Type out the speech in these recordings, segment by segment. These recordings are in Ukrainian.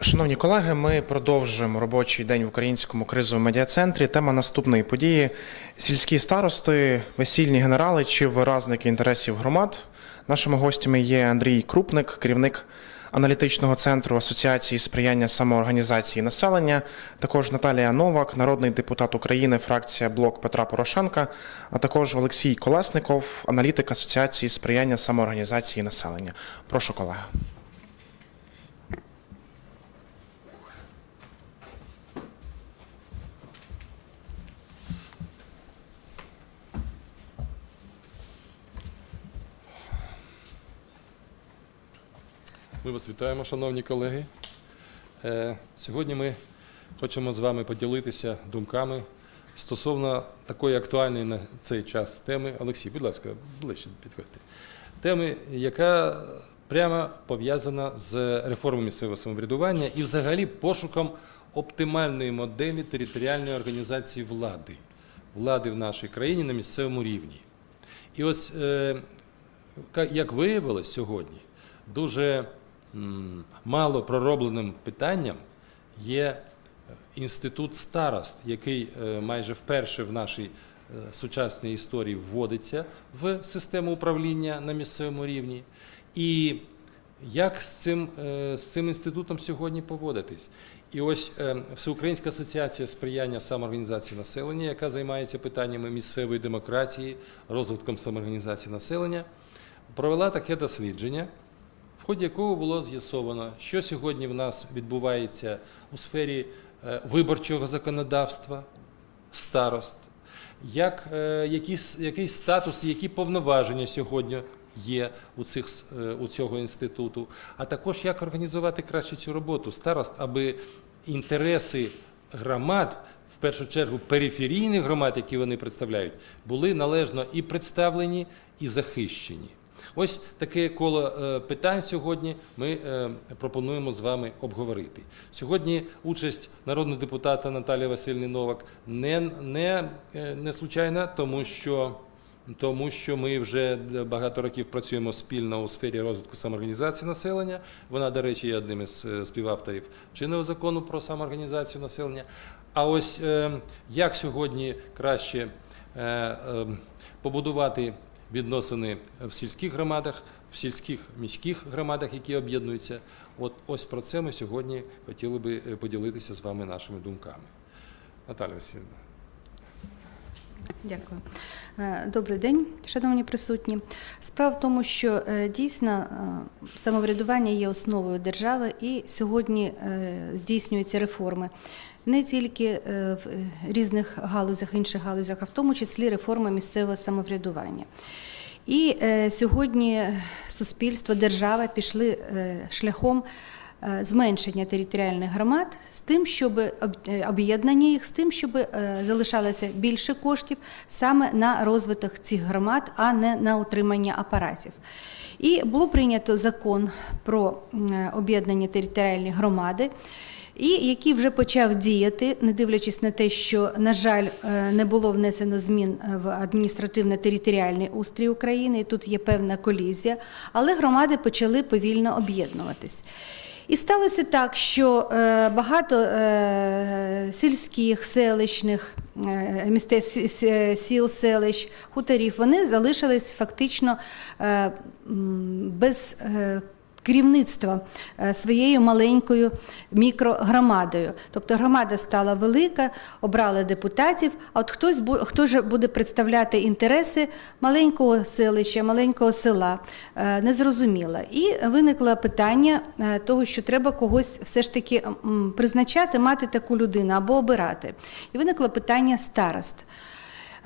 Шановні колеги, ми продовжуємо робочий день в українському кризовому медіа-центрі. Тема наступної події: сільські старости, весільні генерали чи виразники інтересів громад. Нашими гостями є Андрій Крупник, керівник аналітичного центру Асоціації сприяння самоорганізації населення. Також Наталія Новак, народний депутат України, фракція Блок Петра Порошенка, а також Олексій Колесников, аналітик Асоціації сприяння самоорганізації населення. Прошу колеги. Ми вас вітаємо, шановні колеги. Е, Сьогодні ми хочемо з вами поділитися думками стосовно такої актуальної на цей час теми. Олексій, будь ласка, ближче підходьте. Теми, яка прямо пов'язана з реформою місцевого самоврядування і взагалі пошуком оптимальної моделі територіальної організації влади, влади в нашій країні на місцевому рівні. І ось, е, як виявилось сьогодні, дуже мало проробленим питанням є е, інститут старост, який е, майже вперше в нашій е, сучасній історії вводиться в систему управління на місцевому рівні. І як з цим, з цим інститутом сьогодні поводитись? І ось Всеукраїнська асоціація сприяння самоорганізації населення, яка займається питаннями місцевої демократії, розвитком самоорганізації населення, провела таке дослідження, ході якого було з'ясовано, що сьогодні в нас відбувається у сфері е, виборчого законодавства, старост, як, е, які, який статус які повноваження сьогодні є у, цих, е, у цього інституту, а також як організувати краще цю роботу старост, аби інтереси громад, в першу чергу периферійних громад, які вони представляють, були належно і представлені, і захищені. Ось таке коло е, питань сьогодні ми е, пропонуємо з вами обговорити. Сьогодні участь народного депутата Наталії Васильівни Новак не, не, е, не случайна, тому що, тому що ми вже багато років працюємо спільно у сфері розвитку самоорганізації населення. Вона, до речі, є одним із співавторів чинного закону про самоорганізацію населення. А ось як сьогодні краще побудувати відносини в сільських громадах, в сільських міських громадах, які об'єднуються. От ось про це ми сьогодні хотіли би е, поділитися з вами нашими думками. Наталя Васильівна. Дякую. Е, Добрий день, шановні присутні. Справа в тому, що е, дійсно е, самоврядування є основою держави, і сьогодні здійснюються реформи не тільки в різних галузях, інших галузях, а в тому числі реформа місцевого самоврядування. І сьогодні суспільство, держава пішли шляхом зменшення територіальних громад з тим, щоб е, об'єднання їх, з тим, щоб е, залишалося більше коштів саме на розвиток цих громад, а не на утримання апаратів. І було прийнято закон про е, об'єднання територіальної громади. І який вже почав діяти, не дивлячись на те, що, на жаль, е, не було внесено змін е, в адміністративно-територіальний устрій України, і тут є певна колізія, але громади почали повільно об'єднуватись. І сталося так, що е, багато е, сільських, селищних е, місте, сі- сі- сіл, селищ, хуторів, вони залишились фактично без керівництва е, своєю маленькою мікрогромадою. Тобто громада стала велика, обрали депутатів, а от хтось хто ж буде представляти інтереси маленького селища, маленького села, е, незрозуміло. І виникло питання е, того, що треба когось все ж таки призначати, мати таку людину або обирати. І виникло питання старост.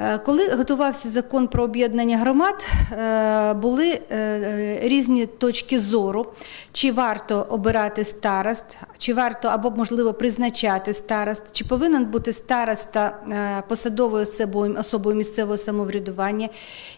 Е, Коли готувався закон про об'єднання громад, е, були е, різні точки зору, чи варто обирати старост, чи варто або можливо призначати старост, чи повинен бути староста посадовою особою, особою місцевого самоврядування,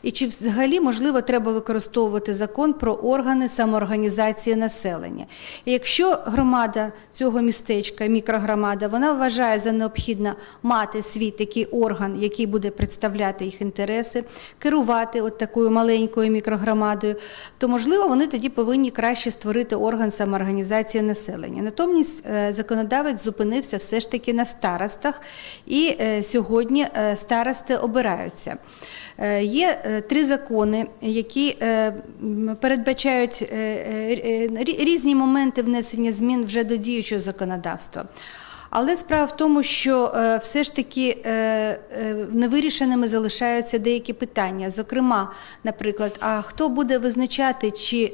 і чи взагалі можливо треба використовувати закон про органи самоорганізації населення. І якщо громада цього містечка, мікрогромада, вона вважає за необхідно мати свій такий орган, який буде представляти представляти їх інтереси, керувати от такою маленькою мікрогромадою, то можливо вони тоді повинні краще створити орган самоорганізації населення. Натомість е, законодавець зупинився все ж таки на старостах, і е, сьогодні е, старости обираються. Є три закони, які передбачають рі- різні моменти внесення змін вже до діючого законодавства. Але справа в тому, що е, все ж таки е, е, невирішеними залишаються деякі питання. Зокрема, наприклад, а хто буде визначати, чи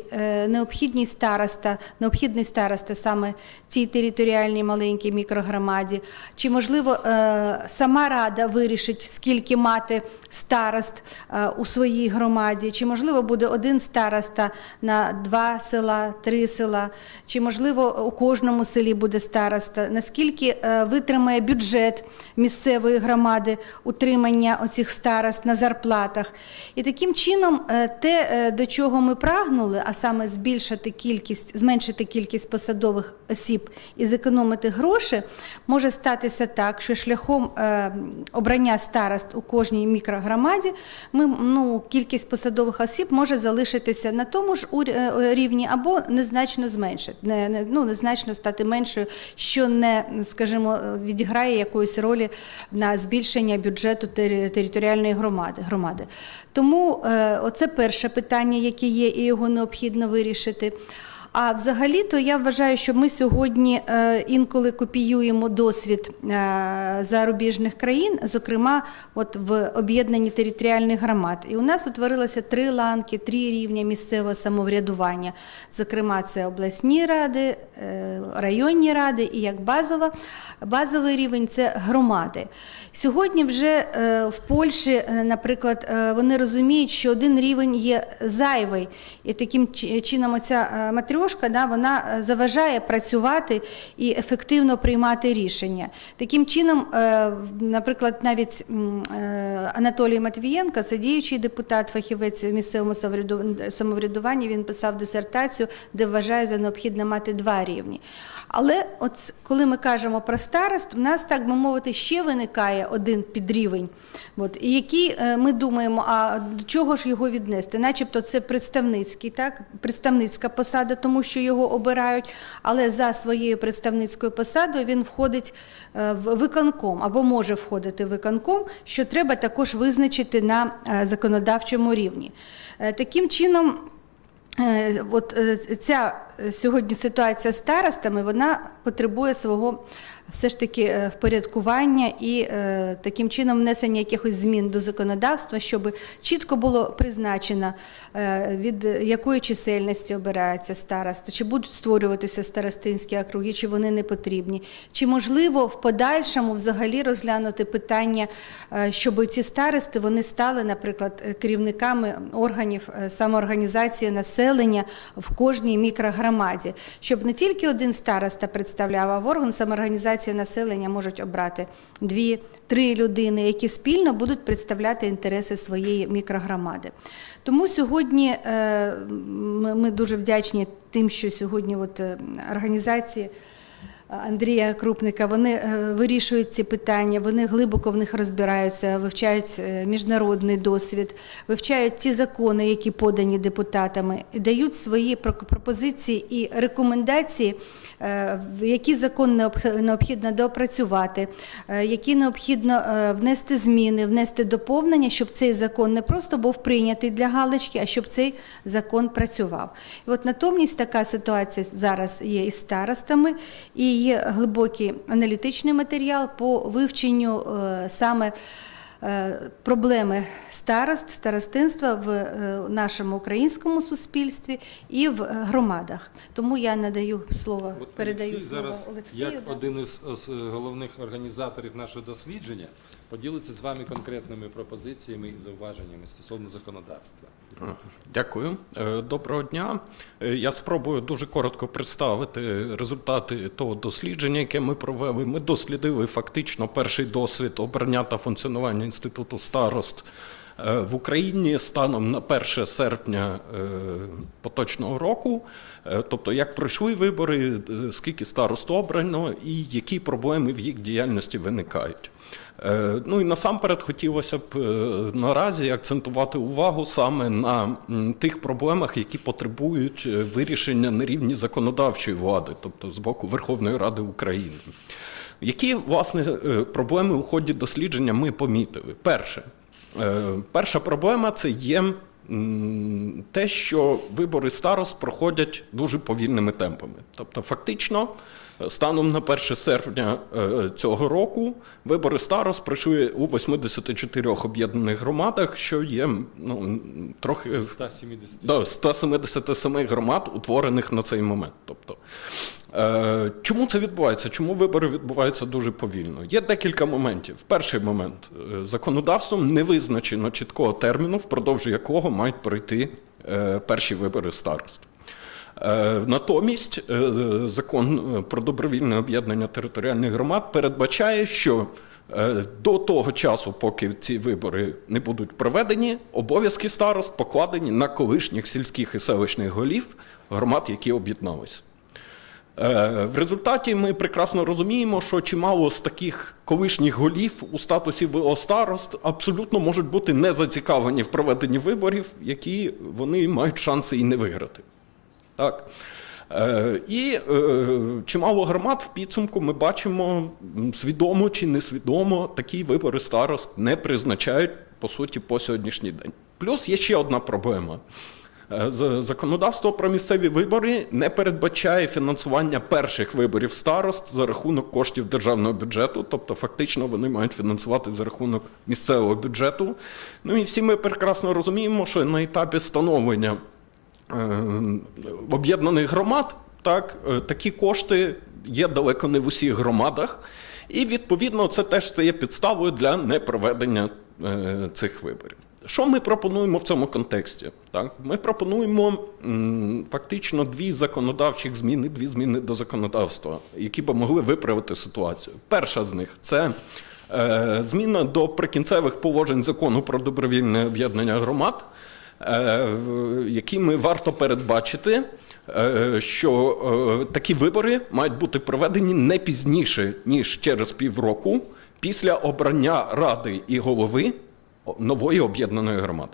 необхідний староста, необхідний староста саме цій територіальній маленькій мікрогромаді, чи можливо сама рада вирішить, скільки мати старост у своїй громаді, чи можливо буде один староста на два села, три села, чи можливо у кожному селі буде староста, наскільки е, витримає бюджет місцевої громади утримання оцих старост на зарплатах. І таким чином е, те, е, до чого ми прагнули, а саме збільшити кількість, зменшити кількість посадових осіб і зекономити гроші, може статися так, що шляхом обрання старост у кожній мікрогромаді ми, ну, кількість посадових осіб може залишитися на тому ж рівні або незначно зменшити, ну, незначно стати меншою, що не, скажімо, відіграє якоїсь ролі на збільшення бюджету територіальної громади. громади. Тому е, оце перше питання, яке є, і його необхідно вирішити. А взагалі-то я вважаю, що ми сьогодні е, інколи копіюємо досвід е, зарубіжних країн, зокрема, от в об'єднанні територіальних громад. І у нас утворилося три ланки, три рівня місцевого самоврядування. Зокрема, це обласні ради, е, районні ради і як базова, базовий рівень це громади. Сьогодні вже в Польщі, наприклад, вони розуміють, що один рівень є зайвий, і таким чином оця е, матрьошка, да, вона е, заважає працювати і ефективно приймати рішення. Таким чином, е, наприклад, навіть е, Анатолій Матвієнко, це діючий депутат, фахівець в місцевому самоврядуванні, він писав дисертацію, де вважає за необхідне мати два рівні. Але от коли ми кажемо про старост, в нас, так би мовити, ще виникає один підрівень. От, який ми думаємо, а до чого ж його віднести? Начебто це представницький, так? представницька посада, тому що його обирають, але за своєю представницькою посадою він входить е, в виконком або може входити в виконком, що треба також визначити на е, законодавчому рівні. Е, Таким чином, От ця сьогодні ситуація з старостами, вона потребує свого все ж таки е, впорядкування і е, таким чином внесення якихось змін до законодавства, щоб чітко було призначено, е, від якої чисельності обирається староста, чи будуть створюватися старостинські округи, чи вони не потрібні, чи можливо в подальшому взагалі розглянути питання, щоб ці старости вони стали, наприклад, керівниками органів самоорганізації населення в кожній мікрогромаді, щоб не тільки один староста представляв, а в орган самоорганізації населення можуть обрати дві, три людини, які спільно будуть представляти інтереси своєї мікрогромади. Тому сьогодні е, ми ми дуже вдячні тим, що сьогодні от е, організації. Андрія Крупника, вони е, вирішують ці питання, вони глибоко в них розбираються, вивчають е, міжнародний досвід, вивчають ті закони, які подані депутатами, і дають свої пропозиції і рекомендації, е, які закон необхідно доопрацювати, які необхідно внести зміни, внести доповнення, щоб цей закон не просто був прийнятий для галочки, а щоб цей закон працював. І от натомість така ситуація зараз є із старостами, і є глибокий аналітичний матеріал по вивченню е, саме е, проблеми старост, старостинства в е, нашому українському суспільстві і в громадах. Тому я надаю слово, От передаю Олексій слово зараз, Олексію. як да. один із головних організаторів нашого дослідження, поділиться з вами конкретними пропозиціями і зауваженнями стосовно законодавства. Дякую. Е, Доброго дня. Е, Я спробую дуже коротко представити результати того дослідження, яке ми провели. Ми дослідили фактично перший досвід обрання та функціонування інституту старост Е, В Україні станом на 1 серпня поточного року, тобто як пройшли вибори, скільки старост обрано і які проблеми в їх діяльності виникають. Е, Ну і насамперед хотілося б е, наразі акцентувати увагу саме на тих проблемах, які потребують е, вирішення на рівні законодавчої влади, тобто з боку Верховної Ради України. Які власне проблеми у ході дослідження ми помітили? Перше, перша проблема це є те, що вибори старост проходять дуже повільними темпами. Тобто, фактично, станом на 1 серпня е, цього року вибори старост пройшли у 84 об'єднаних громадах, що є ну, трохи 170 Да, 177 громад, утворених на цей момент. Тобто, е, чому це відбувається? Чому вибори відбуваються дуже повільно? Є декілька моментів. Перший момент Е, законодавством не визначено чіткого терміну, впродовж якого мають пройти е, перші вибори старост. Е, Натомість е, закон е, про добровільне об'єднання територіальних громад передбачає, що до того часу, поки ці вибори не будуть проведені, обов'язки старост покладені на колишніх сільських і селищних голів громад, які об'єдналися. В результаті ми прекрасно розуміємо, що чимало з таких колишніх голів у статусі ВО старост абсолютно можуть бути не зацікавлені в проведенні виборів, які вони мають шанси і не виграти. Так. Е, І е, чимало громад в підсумку ми бачимо свідомо чи несвідомо такі вибори старост не призначають по суті по сьогоднішній день. Плюс є ще одна проблема. Е, Законодавство про місцеві вибори не передбачає фінансування перших виборів старост за рахунок коштів державного бюджету, тобто фактично вони мають фінансувати за рахунок місцевого бюджету. Ну і всі ми прекрасно розуміємо, що на етапі становлення об'єднаних громад, так, е, такі кошти є далеко не в усіх громадах, і відповідно це теж стає підставою для непроведення е, цих виборів. Що ми пропонуємо в цьому контексті? Так, ми пропонуємо фактично дві законодавчих зміни, дві зміни до законодавства, які б могли виправити ситуацію. Перша з них це е, зміна до прикінцевих положень закону про добровільне об'єднання громад, е, якими варто передбачити, е, що е, такі вибори мають бути проведені не пізніше ніж через півроку після обрання ради і голови нової об'єднаної громади.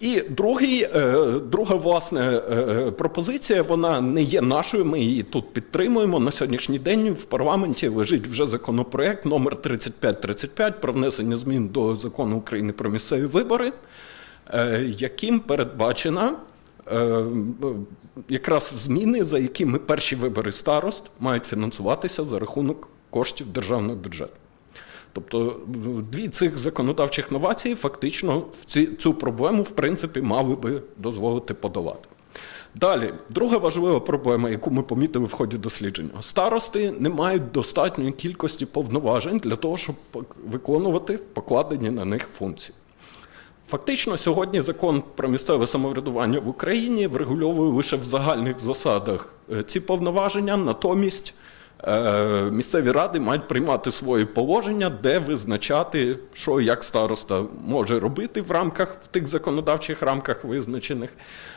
І другий, е, друга власне е, е, пропозиція, вона не є нашою. Ми її тут підтримуємо. На сьогоднішній день в парламенті лежить вже законопроект номер 3535 про внесення змін до закону України про місцеві вибори, е, яким передбачена е, якраз зміни, за якими перші вибори старост мають фінансуватися за рахунок коштів державного бюджету. Тобто дві цих законодавчих новації фактично цю проблему в принципі мали би дозволити подолати. Далі, друга важлива проблема, яку ми помітили в ході дослідження: старости не мають достатньої кількості повноважень для того, щоб виконувати покладені на них функції. Фактично, сьогодні закон про місцеве самоврядування в Україні врегульовує лише в загальних засадах е, ці повноваження, натомість е, місцеві ради мають приймати свої положення, де визначати, що як староста може робити в рамках в тих законодавчих рамках визначених.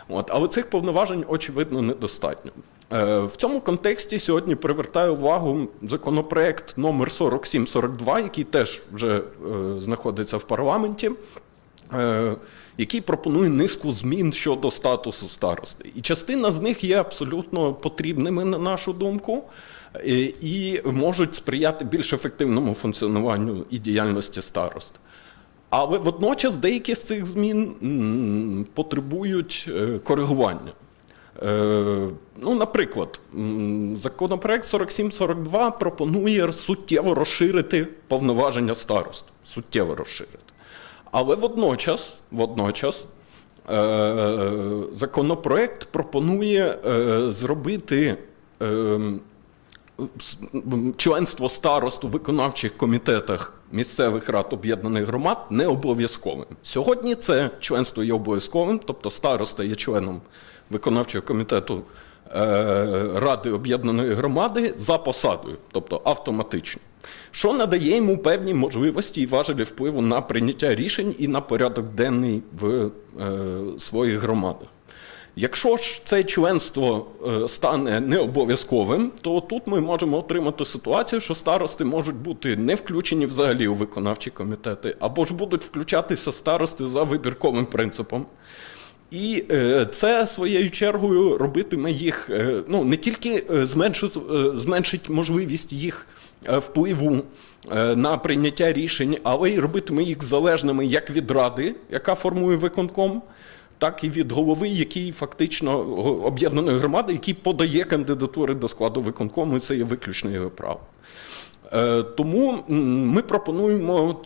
От, але цих повноважень очевидно недостатньо. Е, В цьому контексті сьогодні привертаю увагу законопроект номер 4742, який теж вже знаходиться в парламенті який пропонує низку змін щодо статусу старости. І частина з них є абсолютно потрібними, на нашу думку, е, і можуть сприяти більш ефективному функціонуванню і діяльності старост. Але водночас деякі з цих змін потребують е, коригування. Е, Ну, наприклад, законопроект 4742 пропонує суттєво розширити повноваження старост. Суттєво розширити. Але водночас, водночас е, законопроект пропонує е, зробити е, членство старост у виконавчих комітетах місцевих рад об'єднаних громад не обов'язковим. Сьогодні це членство є обов'язковим, тобто староста є членом виконавчого комітету Ради об'єднаної громади за посадою, тобто автоматично. Що надає йому певні можливості і важелі впливу на прийняття рішень і на порядок денний в е, своїх громадах. Якщо ж це членство е, стане не обов'язковим, то тут ми можемо отримати ситуацію, що старости можуть бути не включені взагалі у виконавчі комітети, або ж будуть включатися старости за вибірковим принципом. І е, це своєю чергою робитиме їх е, ну не тільки зменшить, зменшить можливість їх впливу е, на прийняття рішень, але й робитиме їх залежними як від ради, яка формує виконком, так і від голови, який фактично об'єднаної громади, який подає кандидатури до складу виконкому, і це є виключне його право. Е, Тому ми пропонуємо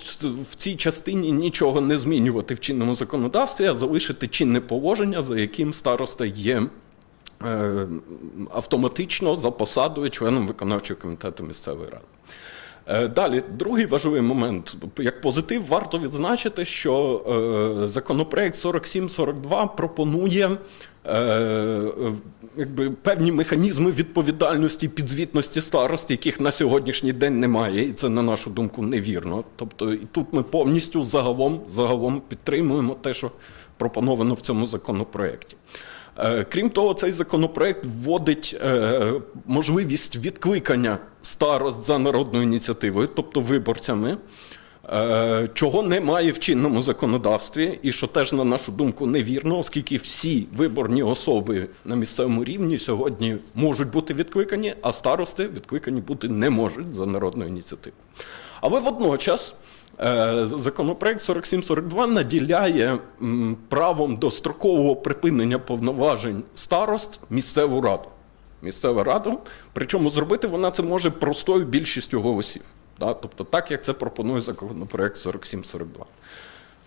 в цій частині нічого не змінювати в чинному законодавстві, а залишити чинне положення, за яким староста є е, автоматично за посадою членом виконавчого комітету місцевої ради. Е, Далі, другий важливий момент. Як позитив, варто відзначити, що е, законопроект 4742 пропонує е, е, якби, певні механізми відповідальності, підзвітності старост, яких на сьогоднішній день немає, і це, на нашу думку, невірно. Тобто, і тут ми повністю загалом, загалом підтримуємо те, що пропоновано в цьому законопроекті. Е, Крім того, цей законопроект вводить е, можливість відкликання старост за народною ініціативою, тобто виборцями, е, чого немає в чинному законодавстві, і що теж, на нашу думку, невірно, оскільки всі виборні особи на місцевому рівні сьогодні можуть бути відкликані, а старости відкликані бути не можуть за народною ініціативою. Але водночас. Е, Законопроект 4742 наділяє правом дострокового припинення повноважень старост місцеву раду. Місцева рада, причому зробити вона це може простою більшістю голосів. Тобто так, як це пропонує законопроект 4742.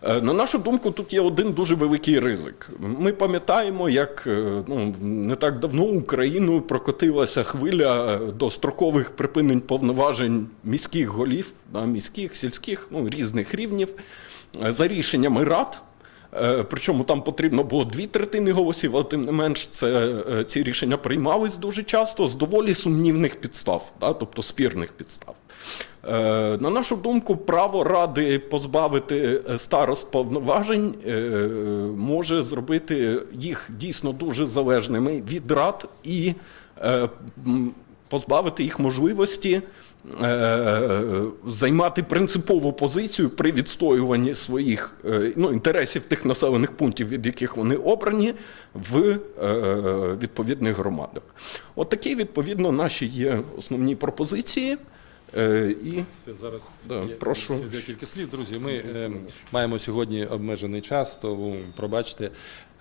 Е, На нашу думку, тут є один дуже великий ризик. Ми пам'ятаємо, як е, ну, не так давно Україною прокотилася хвиля е, дострокових припинень повноважень міських голів, да, міських, сільських, ну, різних рівнів за рішеннями рад. Причому там потрібно було дві третини голосів, але тим не менш це, ці рішення приймались дуже часто з доволі сумнівних підстав, да, тобто спірних підстав. Е, На нашу думку, право ради позбавити е, старост повноважень е, може зробити їх дійсно дуже залежними від рад і позбавити їх можливості займати принципову позицію при відстоюванні своїх ну, інтересів тих населених пунктів, від яких вони обрані, в відповідних громадах. От відповідно, наші є основні пропозиції. Е, І Все, зараз Да, я- прошу. декілька слів. Друзі, ми е, маємо сьогодні обмежений час, тому пробачте.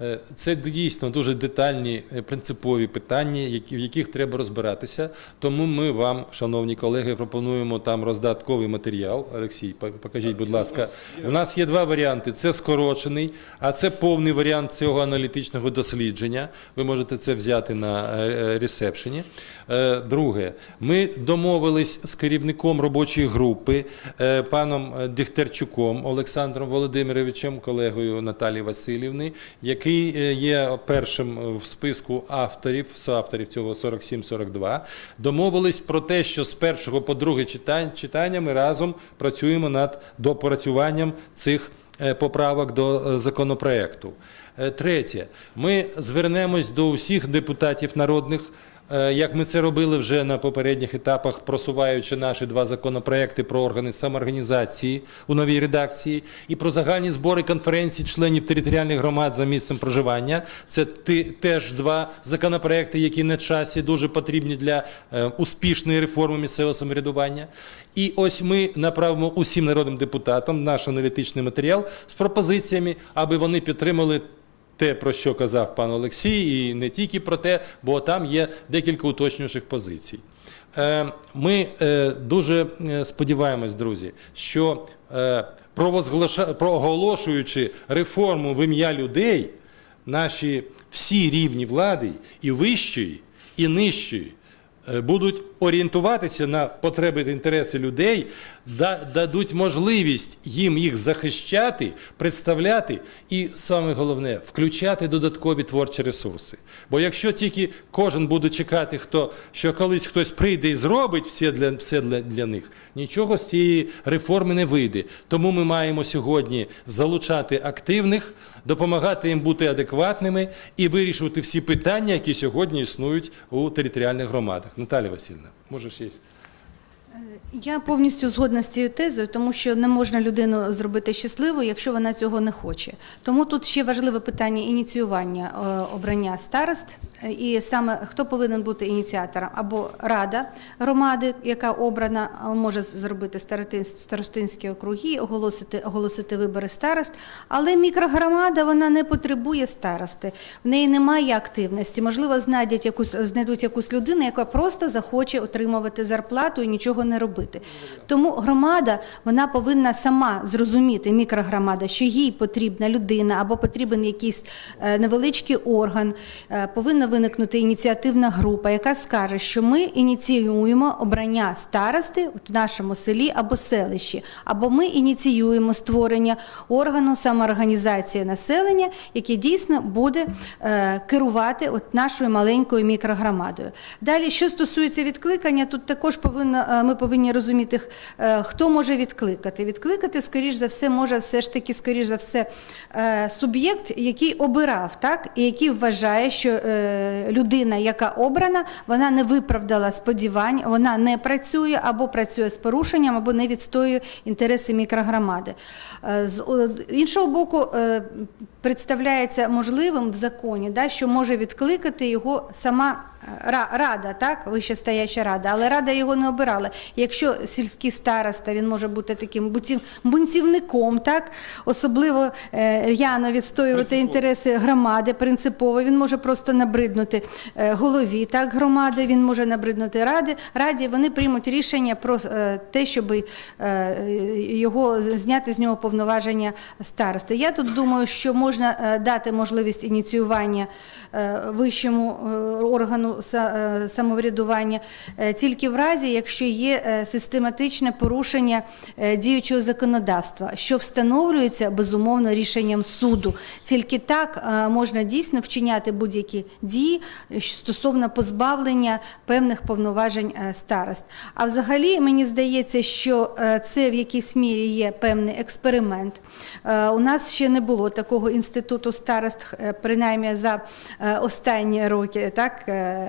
Е, Це дійсно дуже детальні е, принципові питання, в яких треба розбиратися. Тому ми вам, шановні колеги, пропонуємо там роздатковий матеріал. Олексій, покажіть, будь ласка. У нас є два варіанти: це скорочений, а це повний варіант цього аналітичного дослідження. Ви можете це взяти на е, ресепшені. Друге, ми домовились з керівником робочої групи, паном Дігтерчуком Олександром Володимировичем, колегою Наталії Васильівни, який е, є першим е, в списку авторів, соавторів цього 4742. Домовились про те, що з першого по друге читання, ми разом працюємо над допрацюванням цих е, поправок до законопроекту. Третє, ми звернемось до усіх депутатів народних. Е, Як ми це робили вже на попередніх етапах, просуваючи наші два законопроекти про органи самоорганізації у новій редакції і про загальні збори конференцій членів територіальних громад за місцем проживання. Це теж два законопроекти, які на часі дуже потрібні для е, успішної реформи місцевого самоврядування. І ось ми направимо усім народним депутатам наш аналітичний матеріал з пропозиціями, аби вони підтримали те, про що казав пан Олексій, і не тільки про те, бо там є декілька уточнюючих позицій. Е, Ми е, дуже е, сподіваємось, друзі, що проголошуючи реформу в ім'я людей, наші всі рівні влади, і вищої, і нижчої, будуть орієнтуватися на потреби та інтереси людей, дадуть можливість їм їх захищати, представляти і саме головне включати додаткові творчі ресурси. Бо якщо тільки кожен буде чекати, хто що колись хтось прийде і зробить все для, все для, для них, нічого з цієї реформи не вийде. Тому ми маємо сьогодні залучати активних, допомагати їм бути адекватними і вирішувати всі питання, які сьогодні існують у територіальних громадах. Наталія Васильівна, може щось? Я повністю згодна з цією тезою, тому що не можна людину зробити щасливою, якщо вона цього не хоче. Тому тут ще важливе питання ініціювання е, обрання старост. Е, І саме хто повинен бути ініціатором або рада громади, яка обрана, може зробити старостинські округи, оголосити, оголосити вибори старост. Але мікрогромада вона не потребує старости, в неї немає активності. Можливо, знайдуть якусь знайдуть якусь людину, яка просто захоче отримувати зарплату і нічого не робити. Тому громада вона повинна сама зрозуміти, мікрогромада, що їй потрібна людина або потрібен якийсь е, невеличкий орган. Е, Повинна виникнути ініціативна група, яка скаже, що ми ініціюємо обрання старости в нашому селі або селищі, або ми ініціюємо створення органу самоорганізації населення, який дійсно буде е, керувати от нашою маленькою мікрогромадою. Далі, що стосується відкликання, тут також повинно, ми повинні розуміти, е, хто може відкликати. Відкликати, скоріш за все, може все ж таки, скоріш за все, е, суб'єкт, який обирав, так, і який вважає, що е, людина, яка обрана, вона не виправдала сподівань, вона не працює або працює з порушенням, або не відстоює інтереси мікрогромади. З іншого боку, представляється можливим в законі, що може відкликати його сама рада, так, вищестояча рада, але рада його не обирала. Якщо сільський староста, він може бути таким бунтівником, так, особливо е, р'яно відстоювати Принципово. інтереси громади, принципово, він може просто набриднути е, голові так, громади, він може набриднути ради, раді, вони приймуть рішення про е, те, щоб його зняти з нього повноваження старости. Я тут думаю, що можна е, дати можливість ініціювання е, вищому е, органу е, самоврядування е, тільки в разі, якщо є е, систематичне порушення е, діючого законодавства, що встановлюється безумовно рішенням суду. Тільки так е, можна дійсно вчиняти будь-які дії е, стосовно позбавлення певних повноважень е, старост. А взагалі мені здається, що е, це в якійсь мірі є певний експеримент. Е, У нас ще не було такого інституту старост, е, принаймні за е, останні роки, так е,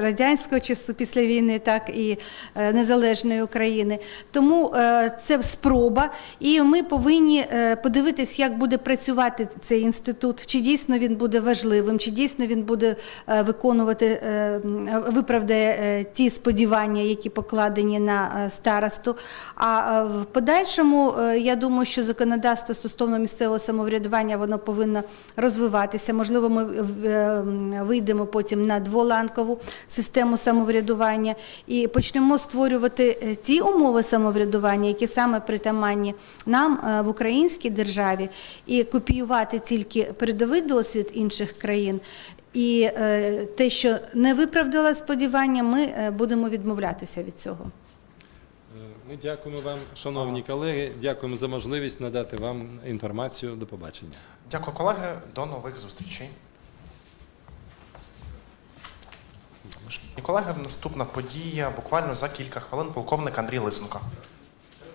радянського часу після війни, так і е, незалежної України. Тому е, це спроба, і ми повинні е, подивитись, як буде працювати цей інститут, чи дійсно він буде важливим, чи дійсно він буде е, виконувати, е, виправдає е, ті сподівання, які покладені на е, старосту. А е, в подальшому е, я думаю, що законодавство стосовно місцевого самоврядування воно повинно розвиватися. Можливо, ми е, вийдемо потім на дволанкову систему самоврядування і почнемо створювати е, ті умови самоврядування, які саме притаманні нам е, в українській державі, і копіювати тільки передовий досвід інших країн. І е, те, що не виправдало сподівання, ми будемо відмовлятися від цього. Ми дякуємо вам, шановні колеги. Дякуємо за можливість надати вам інформацію. До побачення. Дякую, колеги. До нових зустрічей. Колеги, наступна подія буквально за кілька хвилин. Полковник Андрій Лисенко.